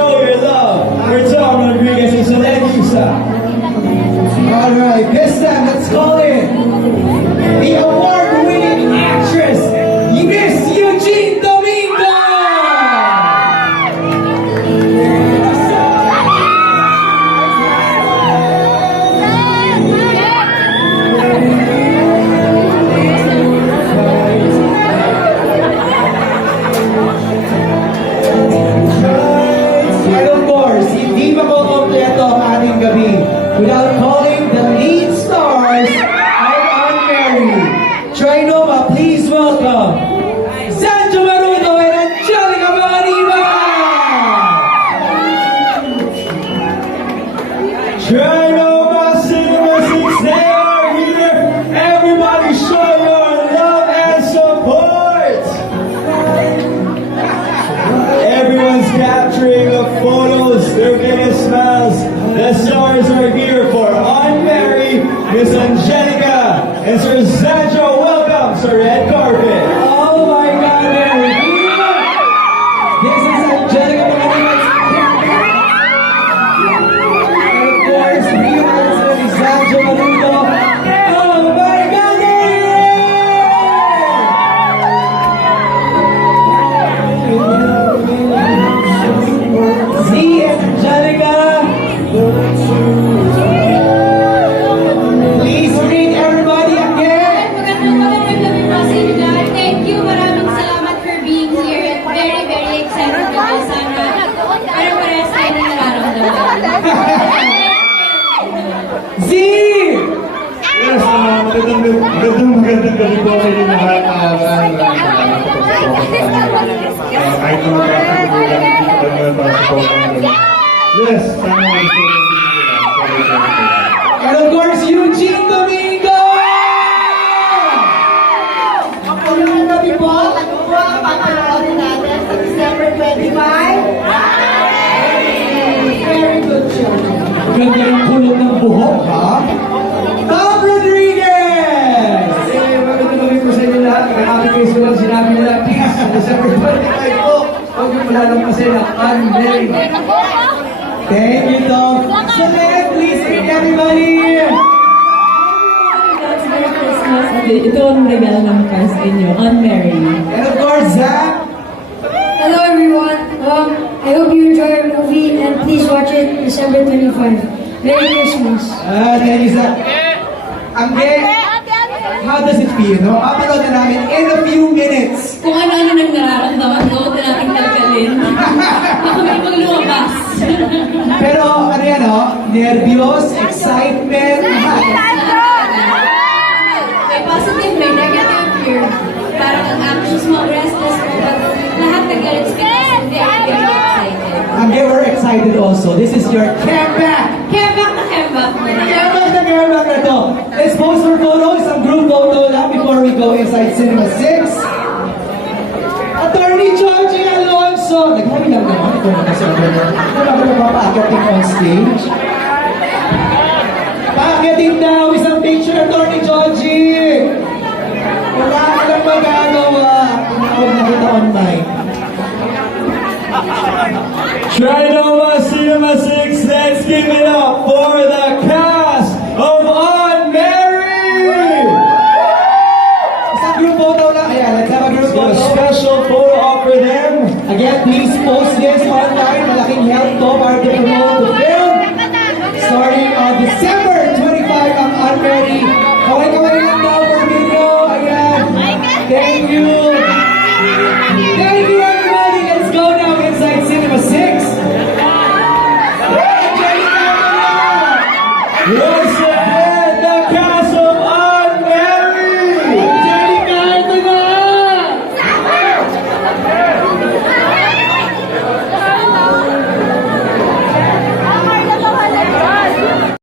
show your love for Tom Rodriguez and Soledad Yusa. Alright, this time let's call it the award-winning actress, Miss Eugene Domingo! And of course, hindi makukompleto ang ating gabi without calling the lead stars of Unmarried. Trinoma, please welcome Sancho Maruto and Angelica Manganiba! Trinoma Cinema 6, they are here. Everybody show your love and support. Everyone's capturing the photos. They're getting smiles. The stars are here for Unmarried, Miss Angelica and Sir Sancho. Welcome to red carpet. Oh my God, Mary! This is Angelica Manganiba. And of course, we also is Sancho Maruto. Oh my God, Mary! See Angelica. Please greet everybody again. Magandang gabi po sa inyo lahat. Thank you. Maraming salamat for being here. Very, very excited kami. Sana parang-parehas tayo ng nararamdaman. Z! Yes, magandang gabi po sa inyo lahat. Kahit na magkakagulan, hindi ko naman para sa program. Yes, sana gusto rin nila. And of course, Eugene Domingo! Magandang gabi po. Ano po ang papanoorin natin sa December 25? Very good show. Ganda yung kulot ng buhok, ha? Tom Rodriguez! Magandang gabi po sa inyo lahat. Happy face ko lang sinabi nila, please, December 25 po. Huwag niyo palalampasin ang Unmarried. Thank you, Tom. So then, please greet everybody! Merry Christmas. Ito ang regalo namin para sa inyo, Unmarried. And of course, Zach! Hello everyone. I hope you enjoy our movie and please watch it December 25. Merry Christmas. Thank you, Zach. Angge, how does it feel? No? Papanood na namin in a few minutes. Kung ano-ano nang nararamdaman ko, ito natin kalkalin. Ako may maglumabas. Pero ano yan, no? Nervyos, excitement, lahat. May positive, may negative here. Parang ang anxious mo, restless mo, but lahat nag-expect. Very excited. Angge, we're excited also. This is your comeback! Kembak na kembak. Comeback na comeback na to. Let's pose for photos. Isang group photo lang before we go inside Cinema 6. Attorney Georgie Alonso. Naghabi lang naman. Ito na kasi ako. Ito na ako mapapakating on stage. Paakating daw isang picture, Attorney Georgie. Wala ka lang magagawa. Tinawag na kita online. Trinoma Cinema 6, let's give it up for the cast of Unmarried! Isang group photo lang. Ayan, let's have a group So a photo. special photo op for them. Again, please post this